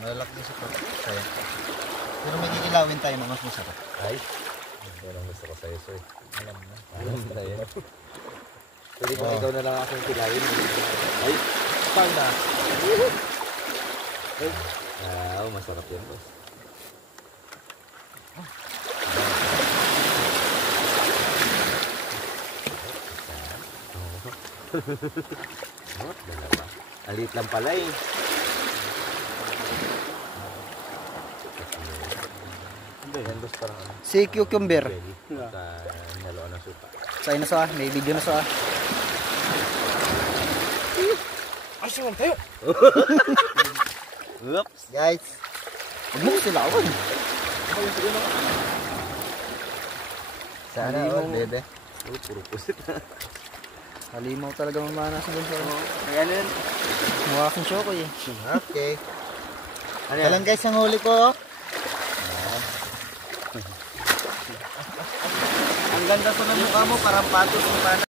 Malalak din sa kaya. Pero may kikilawin tayo na mas masarap. Ay, yan ang gusto ko sa'yo, sir. Alam na. Alam na yan. Pwede ba ikaw na lang akong kilawin? Ay, pang na. Ay, masarap yan, boss. Oh, dalawa. Alit lang pala eh. Yan, boss, parang ano. Si cucumber. Ready. Naloan ng supa. Sa na sa may video na sa. Ay, siya tayo! Oops, guys. Huwag mo sila ako. Sana all, bebe. Oh, puro pusit. Halimaw talaga mamana sa bunso. Ayan yun. Mukha akong chokoy eh. Okay. Ano Ito lang guys ang huli ko. Ang ganda sa mukha mo, parang patos ng pana.